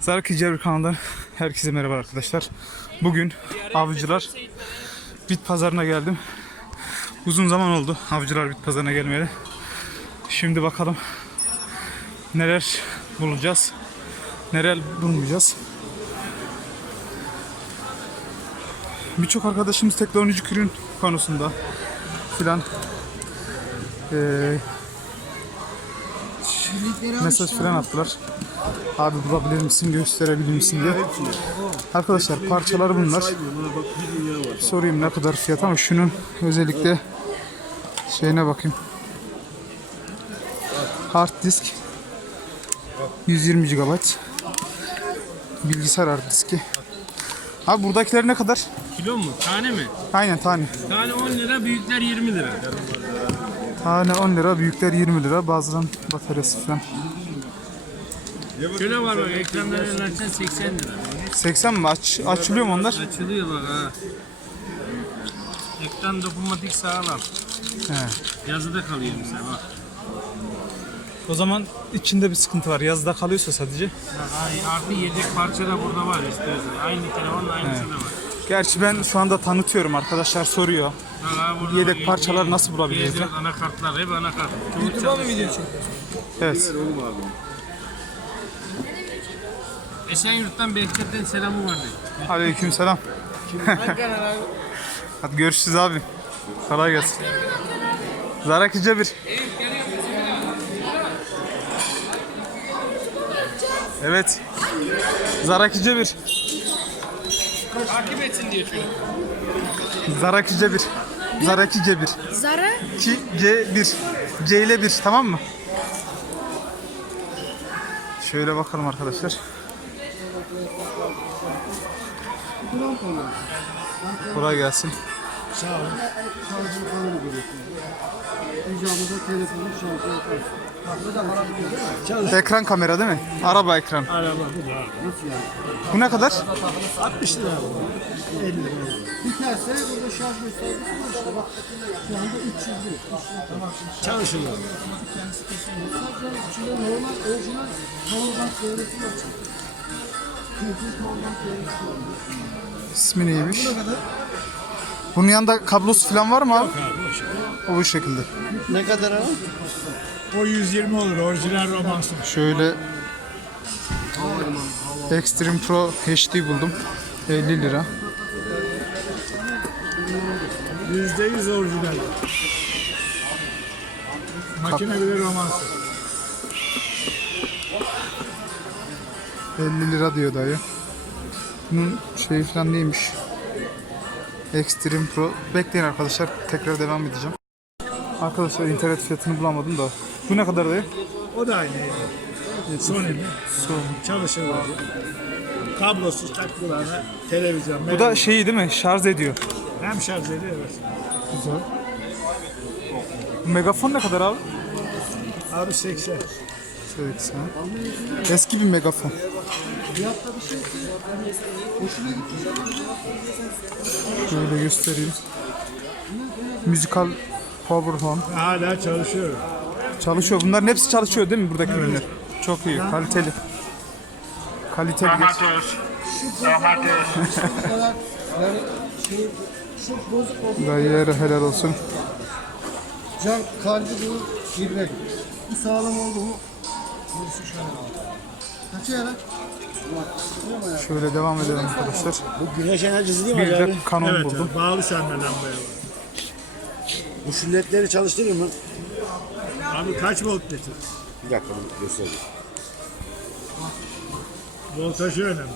Zarak İcabir kanalından herkese merhaba arkadaşlar. Bugün avcılar bit pazarına geldim. Uzun zaman oldu avcılar bit pazarına gelmeyeli. Şimdi bakalım neler bulacağız, neler bulmayacağız. Birçok arkadaşımız teknolojik ürün konusunda filan eee mesaj filan attılar. Abi bulabilir misin, gösterebilir misin diye. Arkadaşlar parçalar bunlar. Sorayım ne kadar fiyat ama şunun özellikle şeyine bakayım. Hard disk 120 GB bilgisayar hard diski. Abi buradakiler ne kadar? Kilo mu? Tane mi? Aynen tane. Tane 10 lira, büyükler 20 lira. Tane 10 lira, büyükler 20 lira. Bazıların bataryası falan. Şöyle var bak, ekranları açsan 80 lira. 80 mi? Aç, açılıyor mu onlar? Açılıyor bak ha. Ekran dokunmatik sağlam. He. Yazıda kalıyor mesela bak. O zaman içinde bir sıkıntı var. Yazda kalıyorsa sadece. Ha, ay- Artı yedek parça da burada var istiyorsan. Aynı telefonla aynısı da var. Gerçi ben şu anda tanıtıyorum. Arkadaşlar soruyor. Ha, burada Yedek bak, parçalar y- nasıl bulabiliriz Y4 anakartlar hep anakart. YouTube'a mı video çekiyorsun? Evet. Esenyurt'tan Behçet'ten selamı vardı. Aleyküm selam. Hadi görüşürüz abi. Kolay gelsin. Zarak bir. Evet. Zarak bir. Takip etsin diye şöyle. Zarak bir. Zarak bir. Zara 2 C1. C ile 1 tamam mı? Şöyle bakalım arkadaşlar. Kolay gelsin. Sağ olun. Şarjını falan görüyorsunuz. Ricamıza telefonu şarjı yaparsın. Ekran kamera değil mi? Araba ekran. Araba. Nasıl yani? Bu ne kadar? 60 lira bu. 50 lira. Biterse burada şarj göstergesi işte bak. Şu anda 300 lira. Çalışırlar. İçinde normal orijinal powerbank devresi var. Çünkü powerbank devresi var. İsmi neymiş? Bunun yanında kablosu falan var mı abi? O bu şekilde. Ne kadar ama? O 120 olur orijinal romansın. Şöyle Extreme Pro HD buldum. 50 lira. %100 orijinal. Makine bile romansın. 50 lira diyor dayı. Bunun şeyi falan neymiş? Extreme Pro. Bekleyin arkadaşlar. Tekrar devam edeceğim. Arkadaşlar internet fiyatını bulamadım da. Bu ne kadar dayı? O da aynı yani. Sony mi? Sony. Çalışırlar. Kablosuz taktılarına televizyon. Bu da şeyi değil mi? Şarj ediyor. hem şarj ediyor evet. Güzel. Megafon ne kadar abi? Abi 80. 80. Eski bir megafon. Şöyle göstereyim. Müzikal power home. Hala çalışıyor. Çalışıyor. Bunların hepsi çalışıyor değil mi buradaki ürünler? Çok iyi, kaliteli. Kaliteli. Yani şu bozuk oldu. Dayıya helal olsun. Can kalbi bu girmek. Bu sağlam oldu mu? Şöyle. Devam edelim arkadaşlar. Bu güneş enerjisi değil Bir de kanon evet, buldum. bağlı sende lambaya var. Bu şilletleri çalıştırır mı? Abi kaç volt getir? Bir dakika bunu göstereyim. Voltajı önemli. mi?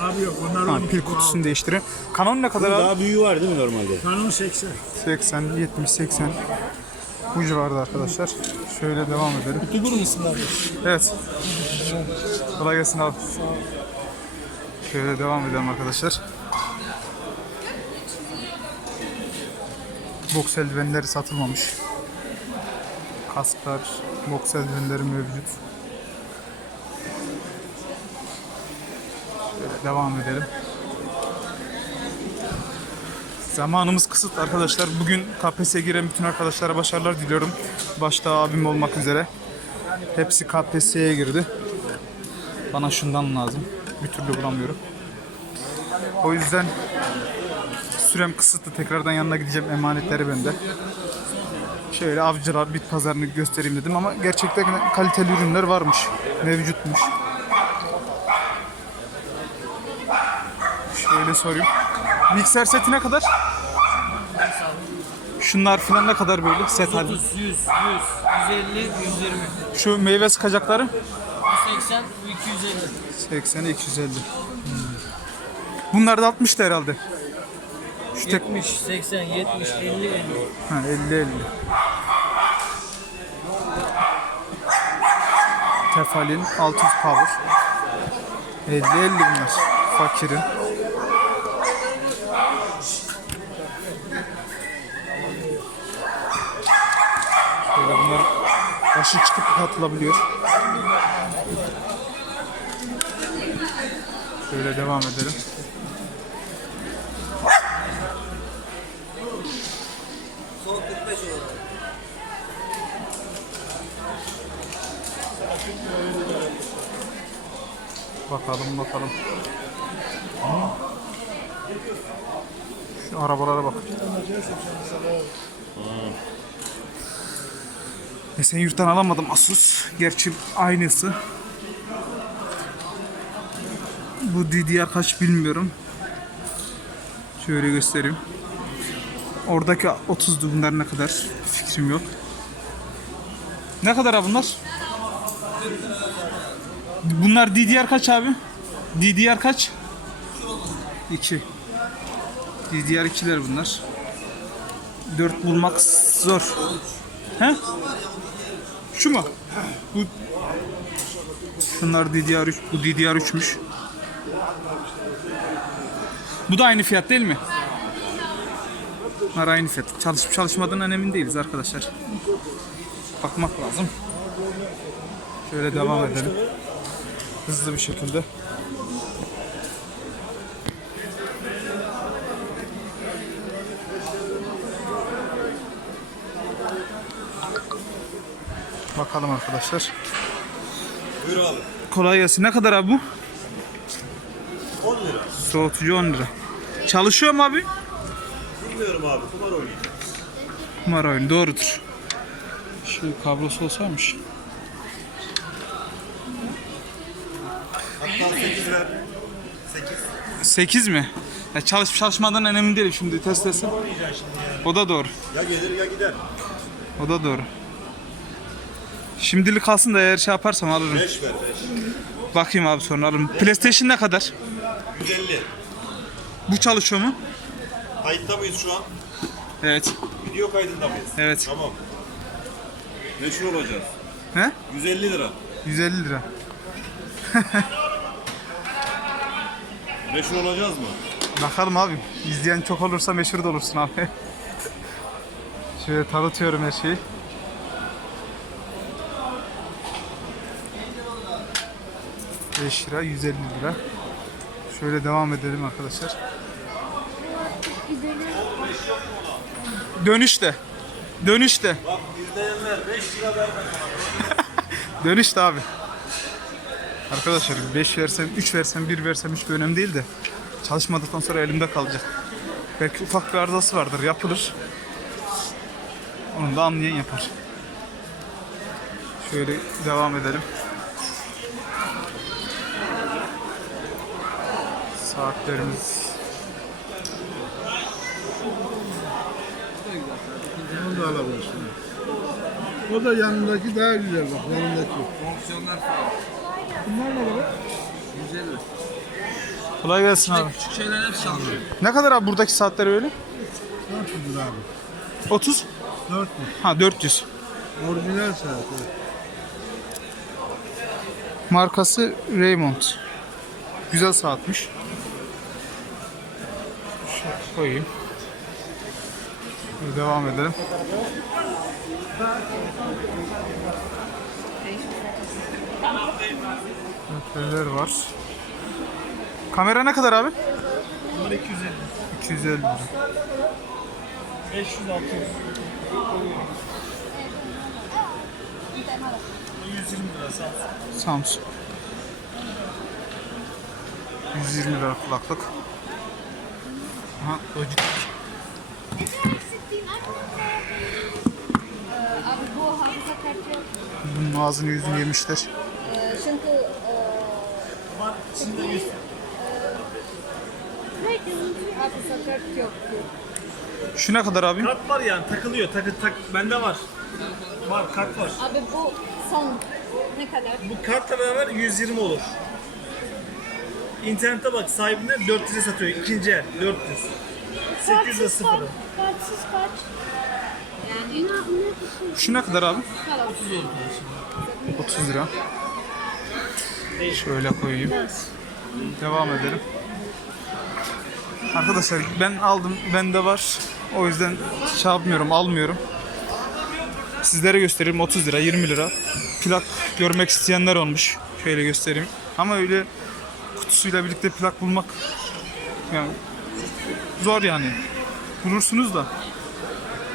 Abi yok onlar Ha, 12 pil kutusunu değiştirin. Canon ne kadar abi? Daha büyüğü var değil mi normalde? Canon 80. 80, 70, 80. Bu civarda arkadaşlar. Şöyle devam edelim. Figur musun abi? Evet. Kolay gelsin abi. Şöyle devam edelim arkadaşlar. Boks eldivenleri satılmamış. Kasklar, boks eldivenleri mevcut. Şöyle devam edelim. Zamanımız kısıt arkadaşlar. Bugün KPSS'ye giren bütün arkadaşlara başarılar diliyorum. Başta abim olmak üzere. Hepsi KPSS'ye girdi. Bana şundan lazım. Bir türlü bulamıyorum. O yüzden sürem kısıtlı. Tekrardan yanına gideceğim. Emanetleri bende. Şöyle avcılar bit pazarını göstereyim dedim ama gerçekten kaliteli ürünler varmış. Mevcutmuş. Şöyle sorayım. Mikser seti ne kadar? Şunlar filan ne kadar böyle set halinde? 100, 100, 150, 120. Şu meyve sıkacakları? 80, 250. 80 250. Hmm. Bunlar da 60 da herhalde. Şu tek 70, 80, 70, 50, 50. ha, 50 50. Tefalin 600 power. 50 50 bunlar. Fakirin. Başı çıkıp katılabiliyor. Şöyle devam edelim. Bakalım bakalım. Şu arabalara bak. Esenyurt'tan alamadım Asus. Gerçi aynısı. Bu DDR kaç bilmiyorum. Şöyle göstereyim. Oradaki 30'du bunlar ne kadar fikrim yok. Ne kadar bunlar? Bunlar DDR kaç abi? DDR kaç? 2. DDR 2'ler bunlar. 4 bulmak zor. He? Şu mu? Bu Şunlar DDR3, bu DDR3'müş. Bu da aynı fiyat değil mi? Bunlar aynı fiyat. Çalışıp çalışmadığından emin değiliz arkadaşlar. Bakmak lazım. Şöyle devam edelim. Hızlı bir şekilde. Bakalım arkadaşlar. Buyur abi. Kolay gelsin. Ne kadar abi bu? 10 lira. Soğutucu 10 lira. Çalışıyor mu abi? Bilmiyorum abi. Kumar oynuyor. Kumar oyunu doğrudur. Şu kablosu olsaymış. Hatta 8 ver. 8. 8 mi? Ya çalışıp çalışmadan önemli değil şimdi test etsem. O da doğru. Ya gelir ya gider. O da doğru. Şimdilik kalsın da eğer şey yaparsam alırım. 5 ver 5. Bakayım abi sonra alırım. PlayStation ne kadar? 150. Bu çalışıyor mu? Kayıtta mıyız şu an? Evet. Video kaydında mıyız? Evet. Tamam. Meşhur olacağız. He? 150 lira. 150 lira. Meşhur olacağız mı? Bakalım abi. İzleyen çok olursa meşhur da olursun abi. Şöyle tanıtıyorum her şeyi. Beş lira, 150 lira. Şöyle devam edelim arkadaşlar. Dönüşte. Dönüşte. Bak izleyenler 5 lira. Dönüşte abi. Arkadaşlar 5 versem, 3 versem, 1 versem hiçbir önemli değil de çalışmadıktan sonra elimde kalacak. Belki ufak bir arızası vardır, yapılır. Onu da anlayan yapar. Şöyle devam edelim. Saatlerimiz Onu da alabilirsin. O da yanındaki daha güzel bak yanındaki. kolay gelsin abi. Küçük şeyler hep çalışıyor. Ne kadar abi buradaki saatler öyle? 400 lira abi. 30? 400. Ha 400. Orijinal saat. evet. Markası Raymond. Güzel saatmiş. Koyayım. Şöyle devam edelim. Metreler var. Kamera ne kadar abi? Bunlar 250. 250 lira. 500, 600. lira Samsung. Samsung. 120 lira kulaklık. Aha, yok. Bunun ağzını yüzünü yemişler. Çünkü. Şu ne kadar abi? Kart var yani takılıyor. Takı tak bende var. Var kart var. Abi bu son ne kadar? Bu kartla beraber 120 olur. İnternete bak sahibine 400'e satıyor. İkinci el 400. 800 de sıfırı. Kartsız kaç? Yani Şu ne kadar abi? 30 olur kardeşim. 30 lira. Şöyle koyayım. Devam edelim. Arkadaşlar ben aldım. Bende var. O yüzden şey yapmıyorum, almıyorum. Sizlere göstereyim 30 lira, 20 lira. Plak görmek isteyenler olmuş. Şöyle göstereyim. Ama öyle kutusuyla birlikte plak bulmak yani zor yani. Bulursunuz da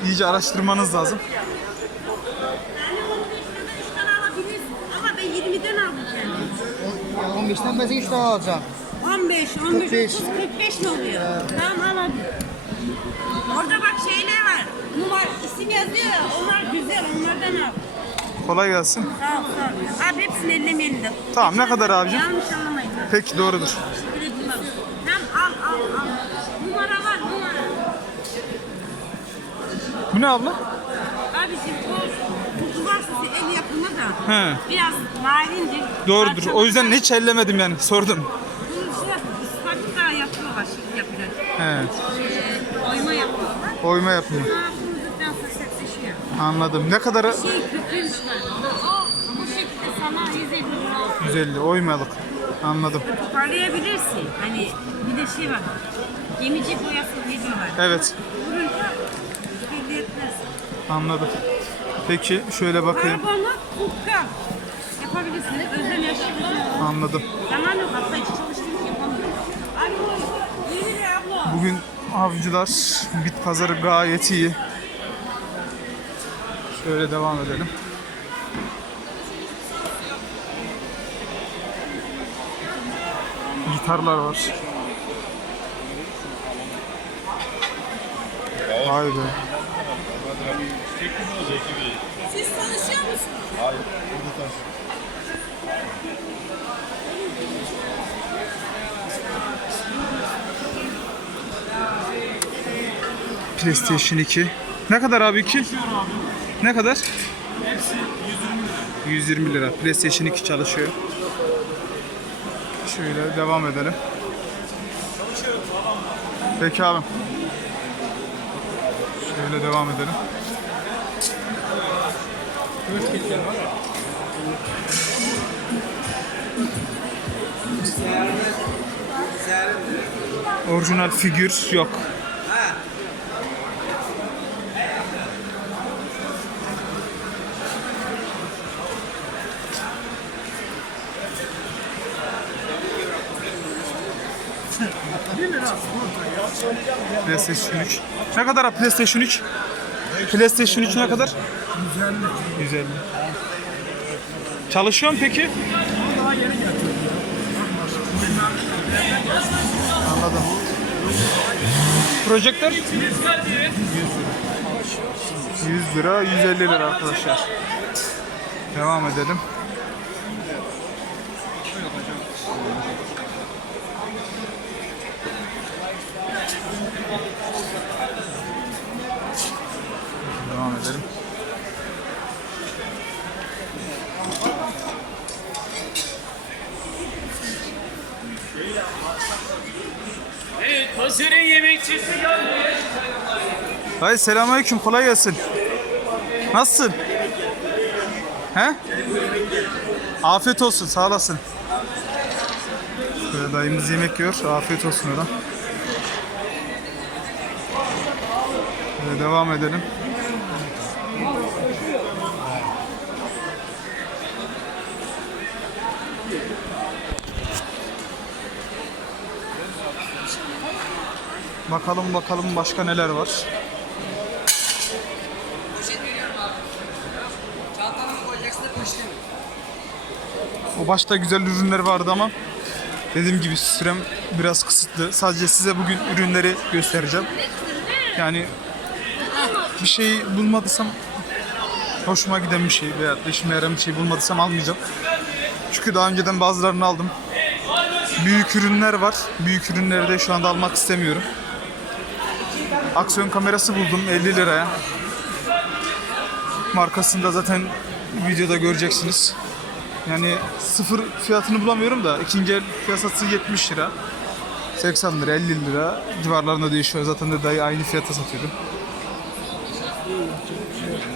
iyice araştırmanız lazım. Ama ben 20'den alacağım. 15'ten ben 3 tane alacağım. 15, 15, 45. 30, 45 mi oluyor? Tamam al hadi. Orada bak şeyler var. Numar isim yazıyor ya. Onlar güzel. Onlardan al. Kolay gelsin. Sağ ol, sağ ol. Abi hepsini ellemeyelim de. Tamam ne kadar abicim? Yanlış anlamayın. Peki doğrudur. Var. Bu ne abla? Abiciğim bu, süsü el yapımı da He. biraz narindir. Doğrudur. O yüzden hiç ellemedim yani. Sordum. Bunu şey yapıyor, fabrika yapıyorlar, şey yapıyorlar. He. Ee, oyma yapıyorlar. Oyma yapımı. Sonra kuruduktan sonra sertleşiyor. Anladım. Ne kadar? Şey köpüğümüşler. O bu şekilde sana 150 lira 150. Oymalık. Anladım. toparlayabilirsin. Hani bir de şey var. Gemici boyası veriyorlar. Evet. Vurunca belli etmez. Anladım. Peki şöyle bakayım. Arabama kukka yapabilirsiniz. Özel yaşlı. Anladım. Zaman yok. Hafta içi çalıştığım yapamıyorum. Alo. Yeni bir abla. Bugün avcılar bit pazarı gayet iyi. Şöyle devam edelim. Gitarlar var. Vay be. Siz tanışıyor musunuz? PlayStation 2. Ne kadar abi 2? Ne kadar? 120 lira. PlayStation 2 çalışıyor. Şöyle devam edelim. Peki abi. Şöyle devam edelim. Orijinal figür yok. PlayStation 3. Ne kadar PlayStation 3? PlayStation 3 ne kadar? 150. 150. Çalışıyor mu peki? Anladım. Projektör? 100 lira, 150 lira arkadaşlar. Devam edelim. Devam edelim. Hazır'ın yemekçisi geldi. Hayır selamünaleyküm kolay gelsin. Nasılsın? He? Afiyet olsun sağ olasın. Böyle dayımız yemek yiyor. Afiyet olsun ona. Devam edelim. Bakalım bakalım başka neler var. O başta güzel ürünler vardı ama dediğim gibi sürem biraz kısıtlı. Sadece size bugün ürünleri göstereceğim. Yani bir şey bulmadıysam hoşuma giden bir şey veya işime yarayan bir şey bulmadıysam almayacağım. Çünkü daha önceden bazılarını aldım. Büyük ürünler var. Büyük ürünleri de şu anda almak istemiyorum. Aksiyon kamerası buldum 50 liraya. Markasını da zaten videoda göreceksiniz. Yani sıfır fiyatını bulamıyorum da ikinci el piyasası 70 lira. 80 lira, 50 lira civarlarında değişiyor. Zaten de dayı aynı fiyata satıyordu.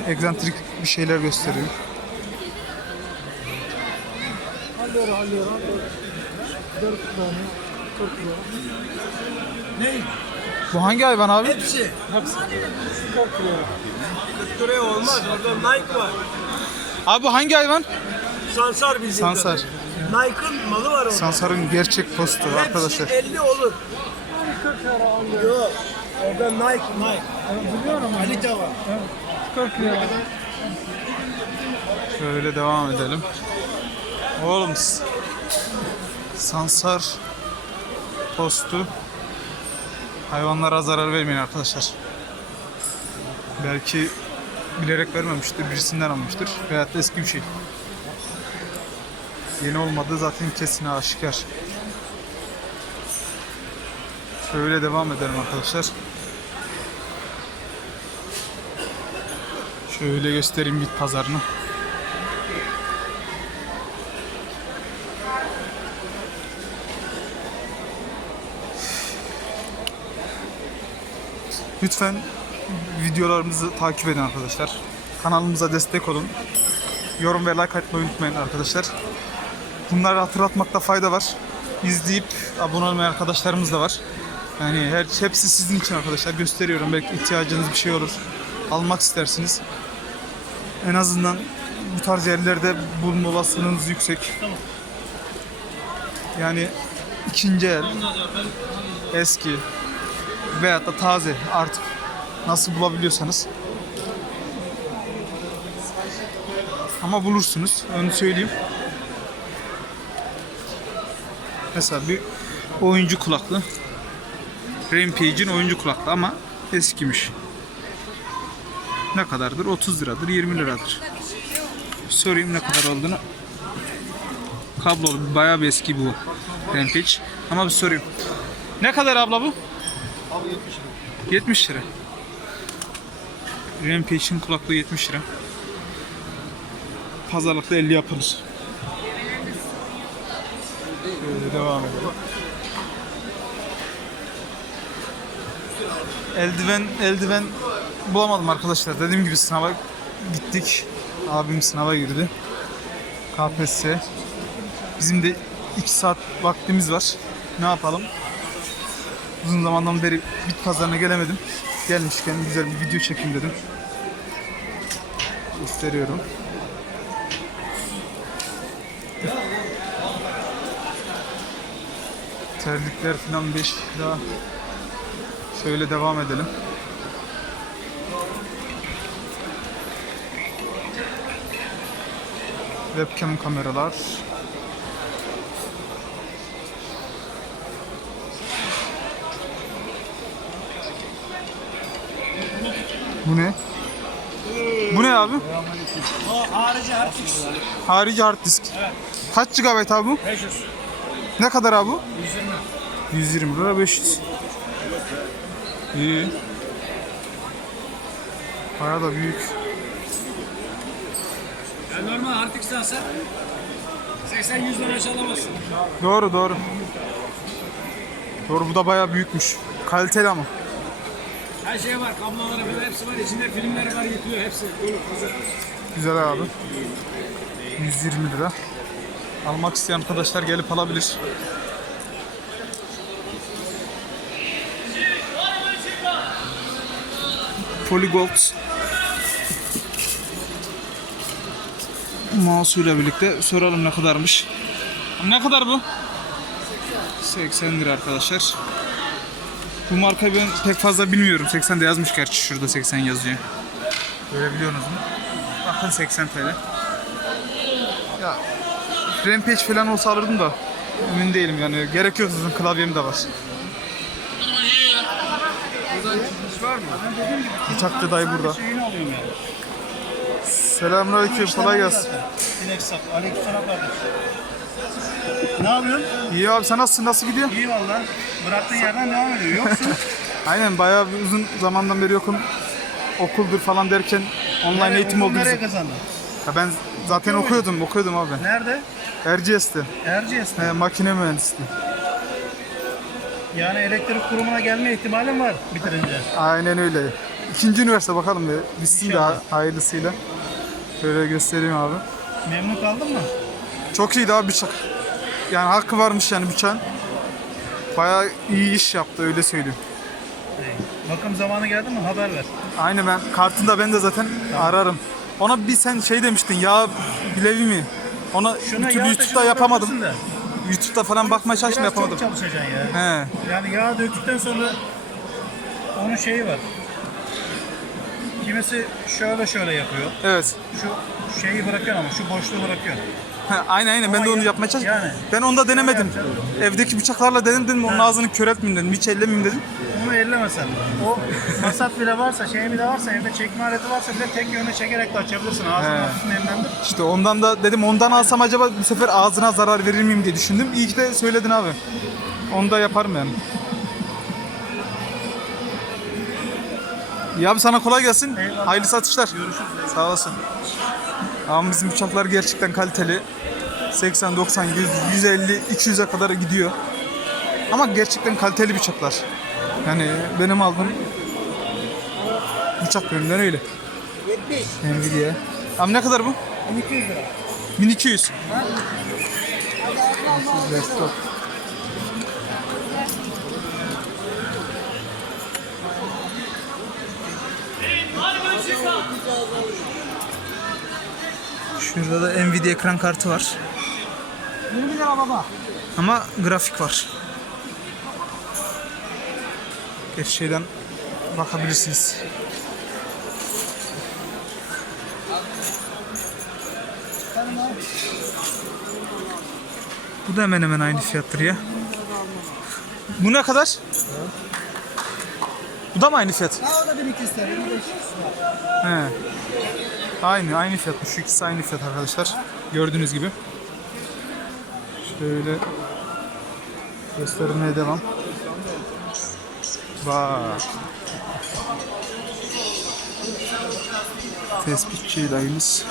Egzantrik bir şeyler gösteriyor. Hallıyor, hallıyor. 4 tane, 40 lira. Bu hangi hayvan abi? Hepsi. 40 lira. Buraya olmaz. Orada Nike var. Abi bu hangi hayvan? Sansar bildiğin Sansar. Nike'ın malı var orada. Sansar'ın gerçek postu arkadaşlar. Hepsi 50 olur. 40. Yok. Orada Nike, Nike. Biliyorum ama. Kalite var. 40 lira. Şöyle devam edelim. Oğlum Sansar postu hayvanlara zarar vermeyin arkadaşlar. Belki bilerek vermemiştir, birisinden almıştır veyahut da eski bir şey. Yeni olmadığı zaten kesin aşikar. Şöyle devam edelim arkadaşlar. Şöyle göstereyim bit pazarını. Lütfen videolarımızı takip edin arkadaşlar. Kanalımıza destek olun. Yorum ve like atmayı unutmayın arkadaşlar. Bunları hatırlatmakta fayda var. İzleyip abone olmayan arkadaşlarımız da var. Yani her, hepsi sizin için arkadaşlar. Gösteriyorum. Belki ihtiyacınız bir şey olur. Almak istersiniz. En azından bu tarz yerlerde bulma olasılığınız yüksek. Yani ikinci el, eski, veyahut da taze artık nasıl bulabiliyorsanız. Ama bulursunuz. Onu söyleyeyim. Mesela bir oyuncu kulaklı. Rampage'in oyuncu kulaklı ama eskimiş. Ne kadardır? 30 liradır, 20 liradır. Sorayım ne kadar olduğunu. Kablolu bayağı bir eski bu Rampage. Ama bir sorayım. Ne kadar abla bu? Abi 70 lira. 70 lira. Rampage'in kulaklığı 70 lira. Pazarlıkta 50 yapılır. Şöyle devam edelim. Eldiven, eldiven bulamadım arkadaşlar. Dediğim gibi sınava gittik. Abim sınava girdi. KPSS. Bizim de 2 saat vaktimiz var. Ne yapalım? Uzun zamandan beri bit pazarına gelemedim. Gelmişken güzel bir video çekeyim dedim. Gösteriyorum. Terlikler falan 5 lira. Şöyle devam edelim. Webcam kameralar. Bu ne? Bu ne abi? O harici hapis. Harici hard disk. Kaç GB abi bu? 500. Ne kadar abi bu? 120 lira 500. İyi. Bayağı da büyük. Ya normal artık istersen 80-100 lira aşağı alamazsın. Doğru doğru. Doğru bu da bayağı büyükmüş. Kaliteli ama. Her şey var, kabloları falan hepsi var. İçinde filmleri var, yıkıyor hepsi. Güzel abi. 120 lira. Almak isteyen arkadaşlar gelip alabilir. Polygold mouse'uyla birlikte soralım ne kadarmış. Ne kadar bu? 80 lira arkadaşlar. Bu markayı ben pek fazla bilmiyorum. 80 de yazmış gerçi şurada 80 yazıyor. Görebiliyorsunuz mu? Bakın 80 TL. Ya Rampage falan olsa alırdım da emin değilim yani. Gerek yok zaten klavyem de var. Bıçakçı dayı burada. Selamünaleyküm kolay gelsin. Dilek sat. Aleykümselam kardeşim. Ne yapıyorsun? İyi abi sen nasılsın? Nasıl gidiyor? İyi valla. Bıraktığın yerden devam ediyor. Yoksun. Aynen bayağı bir uzun zamandan beri yokum. Okuldur falan derken online eğitim oldu Nereye bizim. kazandın? Ya ben zaten okuyordum, okuyordum abi. Nerede? Erciyes'te. Erciyes'te. He, makine mühendisliği. Yani elektrik kurumuna gelme ihtimalin var bitirince. Aynen öyle. İkinci üniversite bakalım bir bitsin de hayırlısıyla. Şöyle göstereyim abi. Memnun kaldın mı? Çok iyiydi abi bıçak. Yani hakkı varmış yani bıçağın. Bayağı iyi iş yaptı öyle söyleyeyim. Bakım zamanı geldi mi haber ver. Aynen ben kartında ben de zaten ararım. Ona bir sen şey demiştin ya bilevi mi? Ona Şuna bir türlü yağ YouTube'da taşıma yapamadım. bırakırsın da. YouTube'da falan bakmaya çalıştım Biraz yapamadım. çok çalışacaksın ya. He. Yani yağ döktükten sonra onun şeyi var. Kimisi şöyle şöyle yapıyor. Evet. Şu şeyi bırakıyor ama şu boşluğu bırakıyor. Aynen aynen ben de onu yapmaya çalıştım. Yani. Ben onda denemedim. Evdeki bıçaklarla denedim dedim onun ağzını kör etmeyeyim dedim. Hiç ellemeyeyim dedim. Onu ellemesen. O masat bile varsa, şey bile varsa, evde çekme aleti varsa bile tek yönde çekerek de açabilirsin. Ağzını He. hafif nemlendir. İşte ondan da dedim ondan alsam acaba bu sefer ağzına zarar verir miyim diye düşündüm. İyi ki de söyledin abi. Onu da yaparım yani. İyi abi sana kolay gelsin. Eyvallah. Hayırlı satışlar. Görüşürüz. Sağ olasın. Ama bizim uçaklar gerçekten kaliteli. 80, 90, 100, 150, 200'e kadar gidiyor. Ama gerçekten kaliteli bıçaklar. Yani benim aldığım bıçak yönünden öyle. Nvidia. Abi ne kadar bu? 1200 lira. 1200. Desktop. Şurada da Nvidia ekran kartı var. 20 lira baba. Ama grafik var. Geç şeyden bakabilirsiniz. Bu da hemen hemen aynı fiyattır ya. Bu ne kadar? Bu da mı aynı fiyat? Ha o da 1200 TL. 2500 He. Aynı, aynı fiyatmış. Şu ikisi aynı fiyat arkadaşlar. Gördüğünüz gibi. Şöyle göstermeye devam. Bak. Tespitçi dayımız.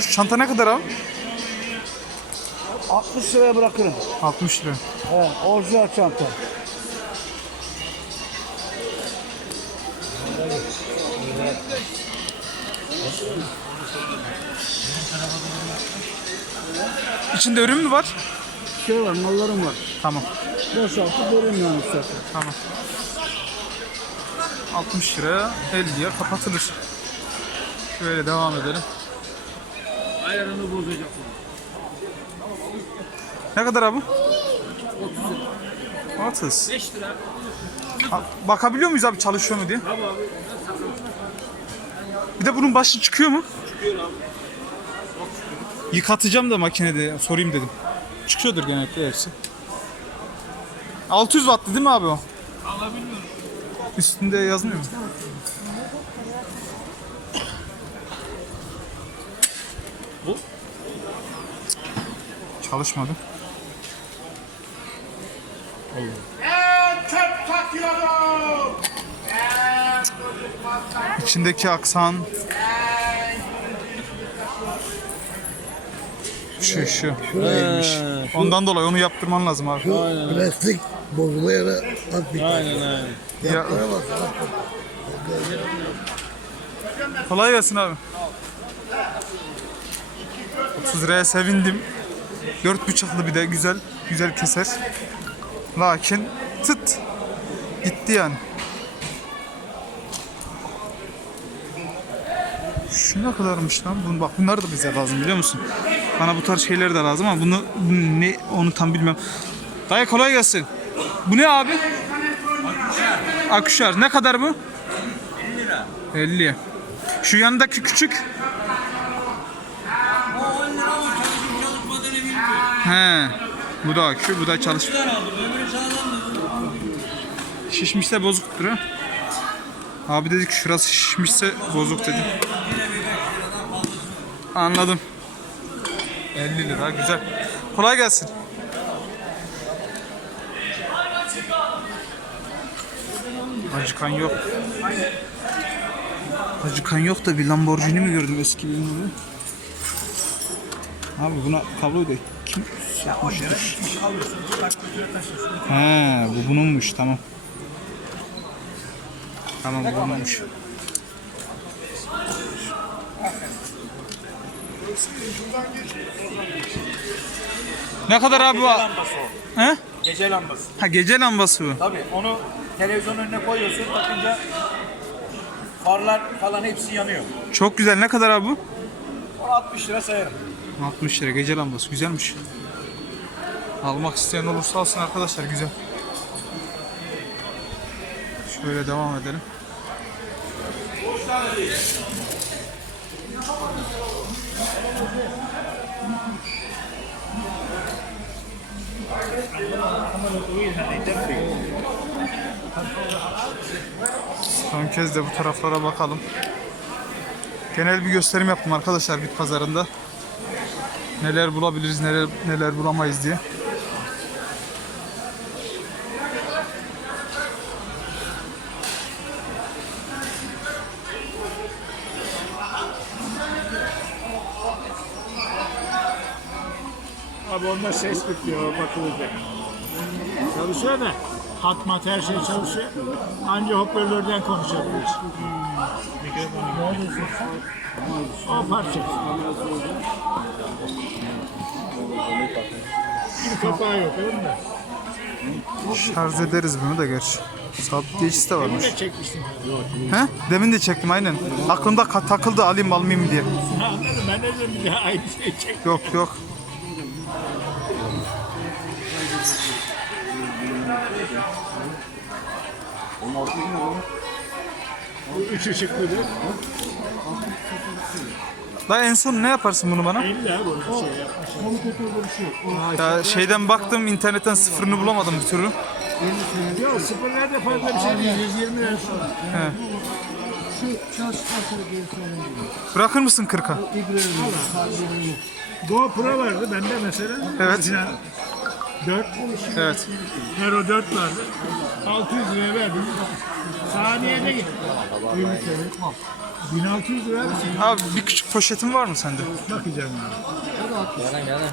Şu çanta ne kadar abi? 60 liraya bırakırım. 60 lira. He, orijinal çanta. İçinde ürün mü var? Şey var, mallarım var. Tamam. Boşaltıp veririm yani zaten. Tamam. 60 liraya 50'ye kapatılır. Şöyle devam edelim. Ayarını bozacaksın. Ne kadar abi? 30. 30. 5 lira. Ha, Bakabiliyor muyuz abi çalışıyor mu diye? Bir de bunun başı çıkıyor mu? Çıkıyor abi. Yıkatacağım da makinede sorayım dedim. Çıkıyordur genellikle hepsi. 600 watt değil mi abi o? Allah bilmiyorum. Üstünde yazmıyor mu? Bu? Çalışmadı. İçindeki aksan şu şu. Neymiş? Ondan dolayı onu yaptırman lazım abi. Plastik at bir tane. Aynen aynen. Ya, bak. kolay gelsin abi. 30 liraya sevindim. Dört bıçaklı bir de güzel, güzel keser. Lakin tıt gitti yani. Şu ne kadarmış lan? Bunu, bak bunlar da bize lazım biliyor musun? Bana bu tarz şeyler de lazım ama bunu, bunu ne onu tam bilmem. Dayı kolay gelsin. Bu ne abi? Aküşer. Ne kadar bu? 50 lira. 50. Şu yanındaki küçük. He. Bu da akü, bu da çalış. Şişmişse bozuktur ha. Abi dedik şurası şişmişse bozuk dedi. Anladım. 50 lira güzel. Kolay gelsin. Acıkan yok. Acıkan yok da bir Lamborghini mi gördüm eski bir. Abi buna kabloyu da kim sokmuştur? He bu bununmuş tamam. Tamam bu bununmuş. Ne kadar abi bu? lambası o. He? Gece lambası. Ha gece lambası bu. Tabii onu televizyon önüne koyuyorsun bakınca farlar falan hepsi yanıyor. Çok güzel. Ne kadar abi bu? Onu 60 lira sayarım. 60 lira gece lambası. Güzelmiş. Almak isteyen olursa alsın arkadaşlar. Güzel. Şöyle devam edelim. Son kez de bu taraflara bakalım. Genel bir gösterim yaptım arkadaşlar bit pazarında. Neler bulabiliriz, neler neler bulamayız diye. Abi onda ses bitiyor bakılacak. Çalışıyor da hat mat her şey çalışıyor. Anca hoparlörden konuşabiliriz. O parça. Bir kapağı yok öyle mi? Şarj ederiz bunu da gerçi. Sabitleyici de Bunu varmış. da çekmiştim. He? Demin de çektim aynen. Aklımda takıldı alayım almayayım diye. Anladım ben de bir daha aynı şeyi çek. Yok yok. Bu üç ışıklıdır. Da en son ne yaparsın bunu bana? 50 abi o şey yapmış. Ya şeyden baktım internetten sıfırını bulamadım bir türlü. Yok sıfırlarda fazla bir şey değil. 120 lira. Şu çalıştıktan sonra değil. Bırakır mısın 40'a? GoPro vardı bende mesela. Evet. Mesela 4 Evet. Hero 4 vardı. 600 liraya verdim. Saniyede gitti. 1600 lira verdim. Abi bir küçük poşetin var mı sende? Bakacağım abi. Yalan yalan.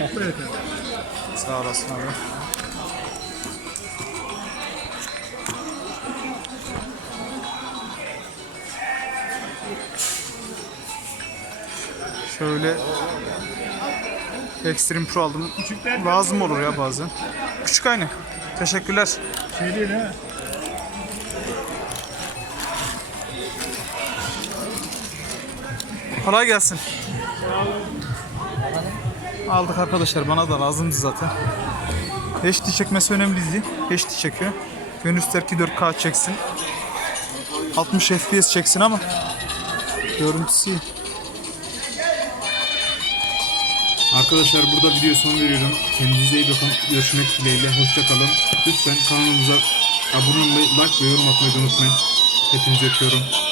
Evet abi. Sağ olasın abi. Şöyle Extreme Pro aldım. Lazım olur ya bazen. Küçük aynı. Teşekkürler. Şey değil ha. Kolay gelsin. Aldık arkadaşlar. Bana da lazımdı zaten. HD çekmesi önemli değil. HD çekiyor. Gönül ister ki 4K çeksin. 60 FPS çeksin ama görüntüsü iyi. Arkadaşlar burada video son veriyorum. Kendinize iyi bakın. Görüşmek dileğiyle. Hoşçakalın. Lütfen kanalımıza abone olmayı, like ve yorum atmayı unutmayın. Hepinizi öpüyorum.